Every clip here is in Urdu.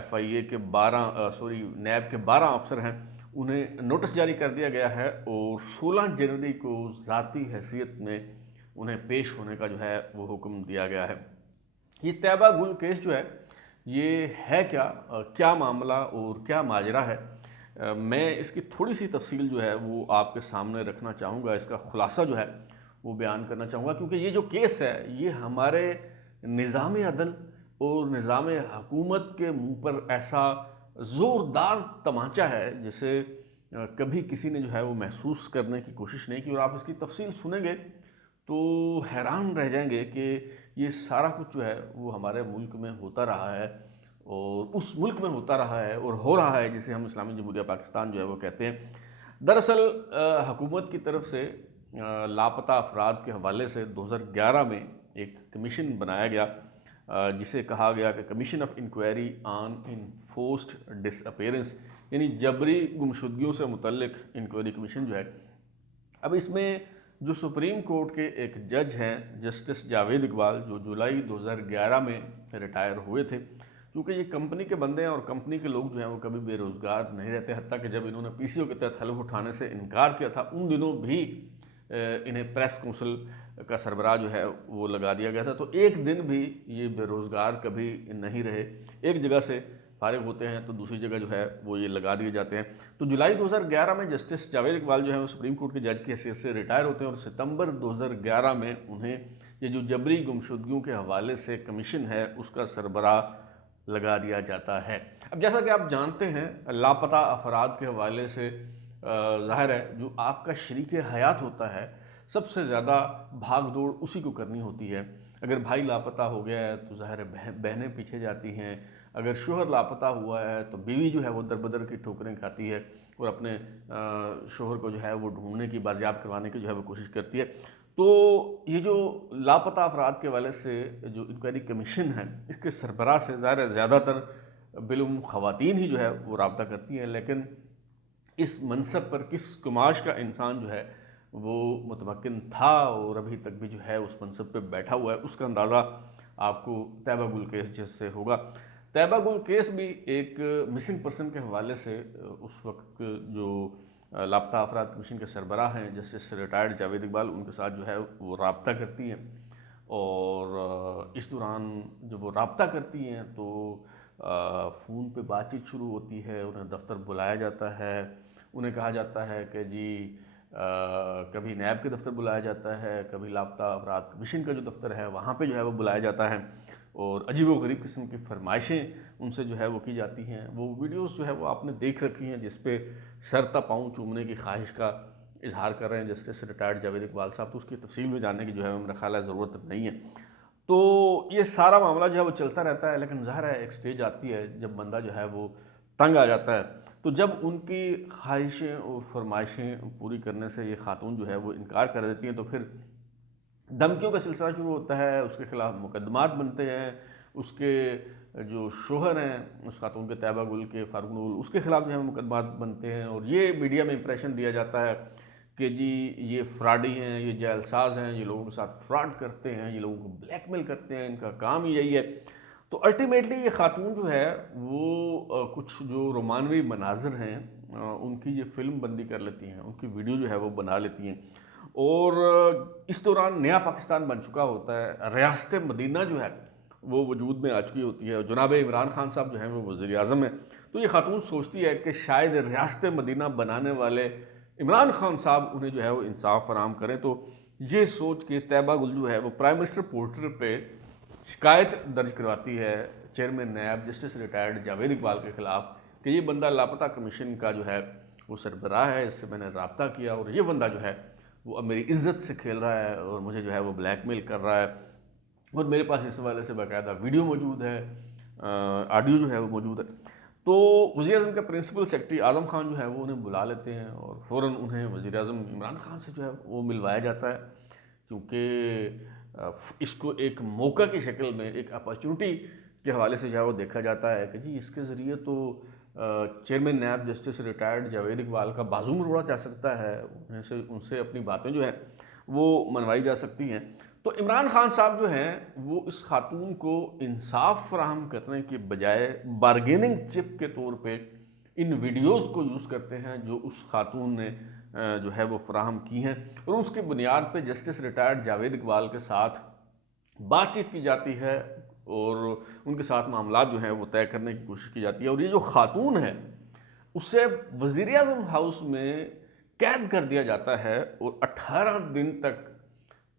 FIA کے 12 نیب کے 12 افسر ہیں انہیں نوٹس جاری کر دیا گیا ہے اور 16 جنوری کو ذاتی حیثیت میں انہیں پیش ہونے کا جو ہے وہ حکم دیا گیا ہے۔ یہ طیبہ گل کیس جو ہے یہ ہے کیا معاملہ اور کیا ماجرا ہے، میں اس کی تھوڑی سی تفصیل جو ہے وہ آپ کے سامنے رکھنا چاہوں گا، اس کا خلاصہ جو ہے وہ بیان کرنا چاہوں گا، کیونکہ یہ جو کیس ہے یہ ہمارے نظام عدل اور نظام حکومت کے منہ پر ایسا زوردار تمانچہ ہے جسے کبھی کسی نے جو ہے وہ محسوس کرنے کی کوشش نہیں کی، اور آپ اس کی تفصیل سنیں گے تو حیران رہ جائیں گے کہ یہ سارا کچھ جو ہے وہ ہمارے ملک میں ہوتا رہا ہے، اور اس ملک میں ہوتا رہا ہے اور ہو رہا ہے جسے ہم اسلامی جمہوریہ پاکستان جو ہے وہ کہتے ہیں۔ دراصل حکومت کی طرف سے لاپتہ افراد کے حوالے سے 2011 میں ایک کمیشن بنایا گیا جسے کہا گیا کہ commission of inquiry on enforced disappearance, یعنی جبری گمشدگیوں سے متعلق انکوائری کمیشن جو ہے۔ اب اس میں جو سپریم کورٹ کے ایک جج ہیں جسٹس جاوید اقبال، جو جولائی 2011 میں ریٹائر ہوئے تھے، کیونکہ یہ کمپنی کے بندے ہیں اور کمپنی کے لوگ جو ہیں وہ کبھی بے روزگار نہیں رہتے، حتیٰ کہ جب انہوں نے PCO کے تحت حلف اٹھانے سے انکار کیا تھا ان دنوں بھی انہیں پریس کونسل کا سربراہ جو ہے وہ لگا دیا گیا تھا، تو ایک دن بھی یہ بے روزگار کبھی نہیں رہے، ایک جگہ سے فارغ ہوتے ہیں تو دوسری جگہ جو ہے وہ یہ لگا دیے جاتے ہیں۔ تو جولائی 2011 میں جسٹس جاوید اقبال جو ہیں وہ سپریم کورٹ کے جج کی حیثیت سے ریٹائر ہوتے ہیں، اور ستمبر 2011 میں انہیں یہ جو جبری گمشدگیوں کے حوالے سے کمیشن ہے اس کا سربراہ لگا دیا جاتا ہے۔ اب جیسا کہ آپ جانتے ہیں لاپتہ افراد کے حوالے سے ظاہر ہے جو آپ کا شریک حیات ہوتا ہے سب سے زیادہ بھاگ دوڑ اسی کو کرنی ہوتی ہے۔ اگر بھائی لاپتہ ہو گیا ہے تو ظاہر ہے بہنیں پیچھے جاتی ہیں، اگر شوہر لاپتہ ہوا ہے تو بیوی جو ہے وہ در بدر کی ٹھوکریں کھاتی ہے اور اپنے شوہر کو جو ہے وہ ڈھونڈنے کی، بازیاب کروانے کی جو ہے وہ کوشش کرتی ہے۔ تو یہ جو لاپتہ افراد کے حوالے سے جو انکوائری کمیشن ہے اس کے سربراہ سے ظاہر ہے زیادہ تر بالعموم خواتین ہی جو ہے وہ رابطہ کرتی ہیں، لیکن اس منصب پر کس کماش کا انسان جو ہے وہ متمکن تھا اور ابھی تک بھی جو ہے اس منصب پہ بیٹھا ہوا ہے، اس کا اندازہ آپ کو طیبہ گل کیس جس سے ہوگا۔ طیبہ گل کیس بھی ایک مسنگ پرسن کے حوالے سے اس وقت جو لاپتہ افراد کمیشن کے سربراہ ہیں جسٹس ریٹائرڈ جاوید اقبال، ان کے ساتھ جو ہے وہ رابطہ کرتی ہیں، اور اس دوران جب وہ رابطہ کرتی ہیں تو فون پہ بات چیت شروع ہوتی ہے، انہیں دفتر بلایا جاتا ہے، انہیں کہا جاتا ہے کہ جی کبھی نیب کے دفتر بلایا جاتا ہے، کبھی لاپتہ افراد کمیشن کا جو دفتر ہے وہاں پہ جو ہے وہ بلایا جاتا ہے، اور عجیب و غریب قسم کی فرمائشیں ان سے جو ہے وہ کی جاتی ہیں۔ وہ ویڈیوز جو ہے وہ آپ نے دیکھ رکھی ہیں جس پہ سر تا پاؤں چومنے کی خواہش کا اظہار کر رہے ہیں جسٹس ریٹائرڈ جاوید اقبال صاحب، تو اس کی تفصیل میں جاننے کی جو ہے میرا خیال ہے ضرورت نہیں ہے۔ تو یہ سارا معاملہ جو ہے وہ چلتا رہتا ہے، لیکن ظاہر ہے ایک سٹیج آتی ہے جب بندہ جو ہے وہ تنگ آ جاتا ہے، تو جب ان کی خواہشیں اور فرمائشیں پوری کرنے سے یہ خاتون جو ہے وہ انکار کر دیتی ہیں تو پھر دھمکیوں کا سلسلہ شروع ہوتا ہے، اس کے خلاف مقدمات بنتے ہیں، اس کے جو شوہر ہیں اس خاتون کے طیبہ گل کے فاروق نول، اس کے خلاف جو ہے مقدمات بنتے ہیں، اور یہ میڈیا میں امپریشن دیا جاتا ہے کہ جی یہ فراڈی ہیں، یہ جعل ساز ہیں، یہ لوگوں کے ساتھ فراڈ کرتے ہیں، یہ لوگوں کو بلیک میل کرتے ہیں، ان کا کام ہی یہی ہے۔ تو الٹیمیٹلی یہ خاتون جو ہے وہ کچھ جو رومانوی مناظر ہیں ان کی یہ فلم بندی کر لیتی ہیں، ان کی ویڈیو جو ہے وہ بنا لیتی ہیں، اور اس دوران نیا پاکستان بن چکا ہوتا ہے، ریاست مدینہ جو ہے وہ وجود میں آ چکی ہوتی ہے، اور جناب عمران خان صاحب جو ہیں وہ وزیر اعظم ہیں۔ تو یہ خاتون سوچتی ہے کہ شاید ریاست مدینہ بنانے والے عمران خان صاحب انہیں جو ہے وہ انصاف فراہم کریں، تو یہ سوچ کے طیبہ گل جو ہے وہ پرائم منسٹر پورٹل پہ شکایت درج کرواتی ہے chairman NAB justice retired Javed Iqbal کے خلاف کہ یہ بندہ لاپتہ کمیشن کا جو ہے وہ سربراہ ہے، اس سے میں نے رابطہ کیا، اور یہ بندہ جو ہے وہ اب میری عزت سے کھیل رہا ہے اور مجھے جو ہے وہ بلیک میل کر رہا ہے، اور میرے پاس اس حوالے سے باقاعدہ ویڈیو موجود ہے، آڈیو جو ہے وہ موجود ہے۔ تو وزیر اعظم کا پرنسپل سیکرٹری اعظم خان جو ہے وہ انہیں بلا لیتے ہیں، اور فوراً انہیں وزیر اعظم عمران خان سے جو ہے وہ ملوایا جاتا ہے، کیونکہ اس کو ایک موقع کی شکل میں، ایک اپرچونٹی کے حوالے سے جو ہے وہ دیکھا جاتا ہے کہ جی اس کے ذریعے تو chairman NAB justice retired Javed Iqbal کا بازو مروڑا جا سکتا ہے، ان سے اپنی باتیں جو ہیں وہ منوائی جا سکتی ہیں۔ تو عمران خان صاحب جو ہیں وہ اس خاتون کو انصاف فراہم کرنے کے بجائے بارگیننگ چپ کے طور پہ ان ویڈیوز کو یوز کرتے ہیں جو اس خاتون نے جو ہے وہ فراہم کی ہیں، اور اس کی بنیاد پہ جسٹس ریٹائرڈ جاوید اقبال کے ساتھ بات چیت کی جاتی ہے اور ان کے ساتھ معاملات جو ہیں وہ طے کرنے کی کوشش کی جاتی ہے۔ اور یہ جو خاتون ہے اسے وزیر اعظم ہاؤس میں قید کر دیا جاتا ہے اور 18 دن تک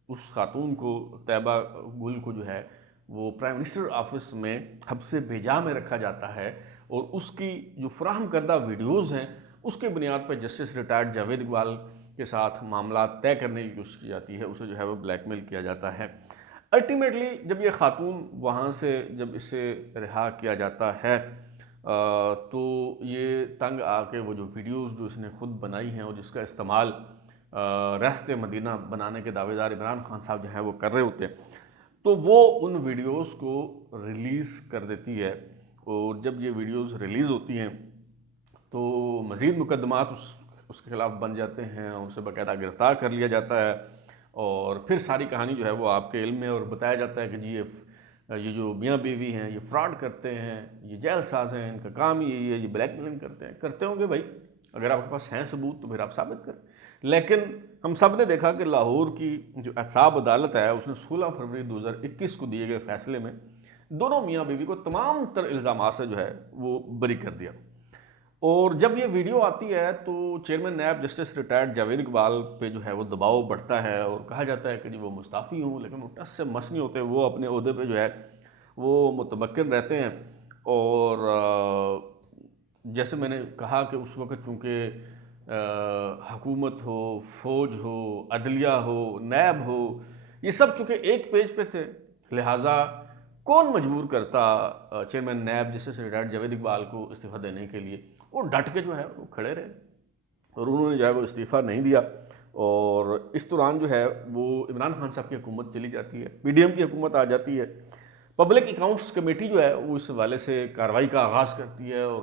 اس خاتون کو، طیبہ گل کو جو ہے وہ پرائم منسٹر آفس میں حبس بیجا میں رکھا جاتا ہے، اور اس کی جو فراہم کردہ ویڈیوز ہیں اس کے بنیاد پر جسٹس ریٹائرڈ جاوید اقبال کے ساتھ معاملات طے کرنے کی کوشش کی جاتی ہے، اسے جو ہے وہ بلیک میل کیا جاتا ہے۔ الٹیمیٹلی جب یہ خاتون وہاں سے جب اسے رہا کیا جاتا ہے تو یہ تنگ آ کے وہ جو ویڈیوز جو اس نے خود بنائی ہیں اور جس کا استعمال ریاست مدینہ بنانے کے دعوے دار عمران خان صاحب جو ہیں وہ کر رہے ہوتے ہیں، تو وہ ان ویڈیوز کو ریلیز کر دیتی ہے، اور جب یہ ویڈیوز ریلیز ہوتی ہیں تو مزید مقدمات اس کے خلاف بن جاتے ہیں، اسے باقاعدہ گرفتار کر لیا جاتا ہے، اور پھر ساری کہانی جو ہے وہ آپ کے علم میں، اور بتایا جاتا ہے کہ جی یہ جو میاں بیوی ہیں یہ فراڈ کرتے ہیں، یہ جیل ساز ہیں، ان کا کام ہی یہی ہے، یہ بلیک میلنگ کرتے ہوں گے۔ بھائی اگر آپ کے پاس ہیں ثبوت تو پھر آپ ثابت کریں، لیکن ہم سب نے دیکھا کہ لاہور کی جو احتساب عدالت ہے اس نے 16 فروری 2021 کو دیے گئے فیصلے میں دونوں میاں بیوی کو تمام تر الزامات سے جو ہے وہ بری کر دیا۔ اور جب یہ ویڈیو آتی ہے تو chairman NAB justice retired Javed Iqbal پہ جو ہے وہ دباؤ بڑھتا ہے، اور کہا جاتا ہے کہ جی وہ مستعفی ہوں، لیکن وہ ٹس سے مس نہیں ہوتے، وہ اپنے عہدے پہ جو ہے وہ متمکن رہتے ہیں۔ اور جیسے میں نے کہا کہ اس وقت چونکہ حکومت ہو، فوج ہو، عدلیہ ہو، نیب ہو، یہ سب چونکہ ایک پیج پہ تھے، لہٰذا کون مجبور کرتا chairman NAB justice retired Javed Iqbal کو استعفیٰ دینے کے لیے؟ وہ ڈٹ کے جو ہے وہ کھڑے رہے، اور انہوں نے جو ہے وہ استعفیٰ نہیں دیا، اور اس دوران جو ہے وہ عمران خان صاحب کی حکومت چلی جاتی ہے، پی ڈی ایم کی حکومت آ جاتی ہے۔ پبلک اکاؤنٹس کمیٹی جو ہے وہ اس حوالے سے کارروائی کا آغاز کرتی ہے، اور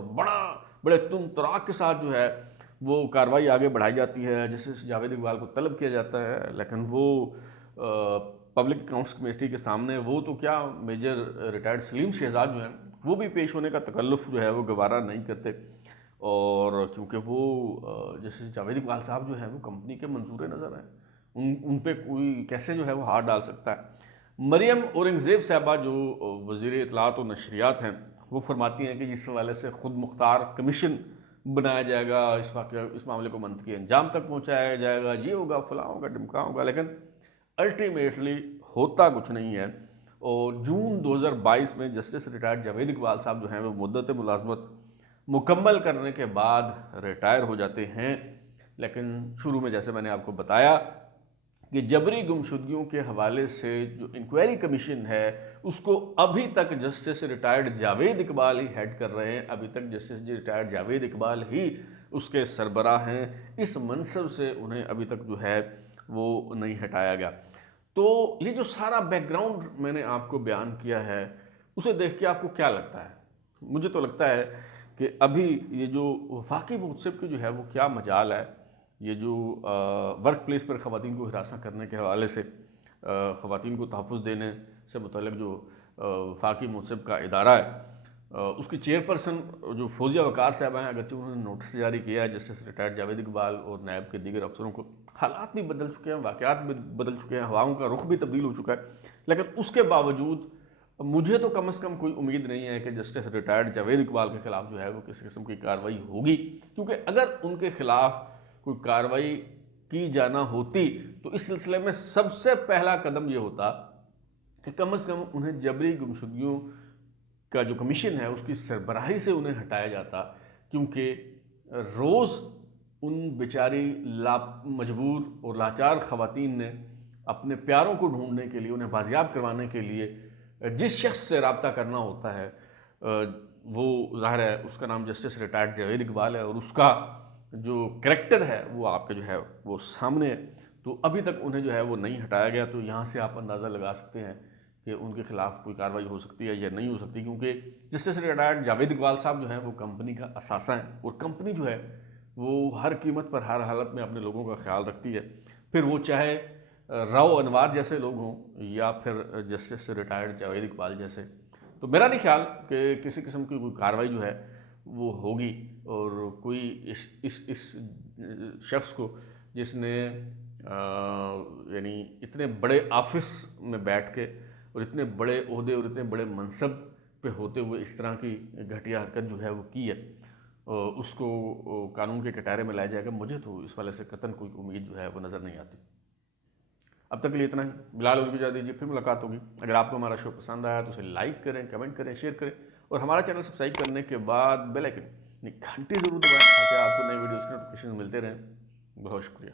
بڑے تند تراک کے ساتھ جو ہے وہ کارروائی آگے بڑھائی جاتی ہے، جسٹس جاوید اقبال کو طلب کیا جاتا ہے، لیکن وہ پبلک اکاؤنٹس کمیٹی کے سامنے وہ تو کیا، میجر ریٹائرڈ سلیم شہزاد جو ہیں وہ بھی پیش ہونے کا تکلف جو ہے وہ گوارا نہیں کرتے، اور کیونکہ وہ جسٹس جاوید اقبال صاحب جو ہیں وہ کمپنی کے منظور نظر ہیں، ان پہ کوئی کیسے جو ہے وہ ہاتھ ڈال سکتا ہے۔ مریم اورنگزیب صاحبہ جو وزیر اطلاعات و نشریات ہیں وہ فرماتی ہیں کہ اس حوالے سے خود مختار کمیشن بنایا جائے گا، اس معاملے کو منطقی انجام تک پہنچایا جائے گا، یہ ہوگا، فلاں ہوگا، ڈمکا ہوگا، لیکن الٹیمیٹلی ہوتا کچھ نہیں ہے۔ اور جون 2022 میں جسٹس ریٹائرڈ جاوید اقبال صاحب جو ہیں وہ مدت ملازمت مکمل کرنے کے بعد ریٹائر ہو جاتے ہیں، لیکن شروع میں جیسے میں نے آپ کو بتایا کہ جبری گمشدگیوں کے حوالے سے جو انکوائری کمیشن ہے اس کو ابھی تک justice retired Javed Iqbal he had کر رہے ہیں، ابھی تک جسٹس ریٹائرڈ جاوید اقبال ہی اس کے سربراہ ہیں، اس منصب سے انہیں ابھی تک جو ہے وہ نہیں ہٹایا گیا۔ تو یہ جو سارا بیک گراؤنڈ میں نے آپ کو بیان کیا ہے اسے دیکھ کے آپ کو کیا لگتا ہے؟ مجھے تو لگتا ہے کہ ابھی یہ جو وفاقی منصب کی جو ہے وہ کیا مجال ہے، یہ جو ورک پلیس پر خواتین کو ہراساں کرنے کے حوالے سے خواتین کو تحفظ دینے سے متعلق جو وفاقی منصب کا ادارہ ہے اس کی چیئر پرسن جو فوزیہ وقار صاحب ہیں، اگرچہ انہوں نے نوٹس جاری کیا ہے جسٹس ریٹائرڈ جاوید اقبال اور نیب کے دیگر افسروں کو، حالات بھی بدل چکے ہیں، واقعات بھی بدل چکے ہیں، ہواؤں کا رخ بھی تبدیل ہو چکا ہے، لیکن اس کے باوجود مجھے تو کم از کم کوئی امید نہیں ہے کہ جسٹس ریٹائرڈ جاوید اقبال کے خلاف جو ہے وہ کسی قسم کی کارروائی ہوگی، کیونکہ اگر ان کے خلاف کوئی کارروائی کی جانا ہوتی تو اس سلسلے میں سب سے پہلا قدم یہ ہوتا کہ کم از کم انہیں جبری گمشدگیوں کا جو کمیشن ہے اس کی سربراہی سے انہیں ہٹایا جاتا، کیونکہ روز ان بیچاری مجبور اور لاچار خواتین نے اپنے پیاروں کو ڈھونڈنے کے لیے، انہیں بازیاب کروانے کے لیے جس شخص سے رابطہ کرنا ہوتا ہے وہ ظاہر ہے اس کا نام جسٹس ریٹائرڈ جاوید اقبال ہے، اور اس کا جو کریکٹر ہے وہ آپ کے جو ہے وہ سامنے ہے، تو ابھی تک انہیں جو ہے وہ نہیں ہٹایا گیا۔ تو یہاں سے آپ اندازہ لگا سکتے ہیں کہ ان کے خلاف کوئی کارروائی ہو سکتی ہے یا نہیں ہو سکتی، کیونکہ جسٹس ریٹائرڈ جاوید اقبال صاحب جو ہیں وہ کمپنی کا اثاثہ ہیں، اور کمپنی جو ہے وہ ہر قیمت پر ہر حالت میں اپنے لوگوں کا خیال رکھتی ہے، پھر وہ چاہے راؤ انوار جیسے لوگ ہوں یا پھر جسٹس ریٹائرڈ جاوید اقبال جیسے، تو میرا نہیں خیال کہ کسی قسم کی کوئی کارروائی جو ہے وہ ہوگی، اور کوئی اس شخص کو جس نے یعنی اتنے بڑے آفس میں بیٹھ کے اور اتنے بڑے عہدے اور اتنے بڑے منصب پہ ہوتے ہوئے اس طرح کی گھٹیا حرکت جو ہے وہ کی ہے، اس کو قانون کے کٹہرے میں لایا جائے گا. مجھے تو اس والے سے قطعاً کوئی امید جو ہے وہ نظر نہیں آتی. اب تک کے لیے اتنا ہی. بلال اور اجازت دیجیے، پھر ملاقات ہوگی. اگر آپ کو ہمارا شو پسند آیا تو اسے لائک کریں، کمنٹ کریں، شیئر کریں، اور ہمارا چینل سبسکرائب کرنے کے بعد بیل آئکن گھنٹی ضرور دبائیں تاکہ آپ کو نئی ویڈیوز کے نوٹیفیکیشن ملتے رہیں. بہت شکریہ.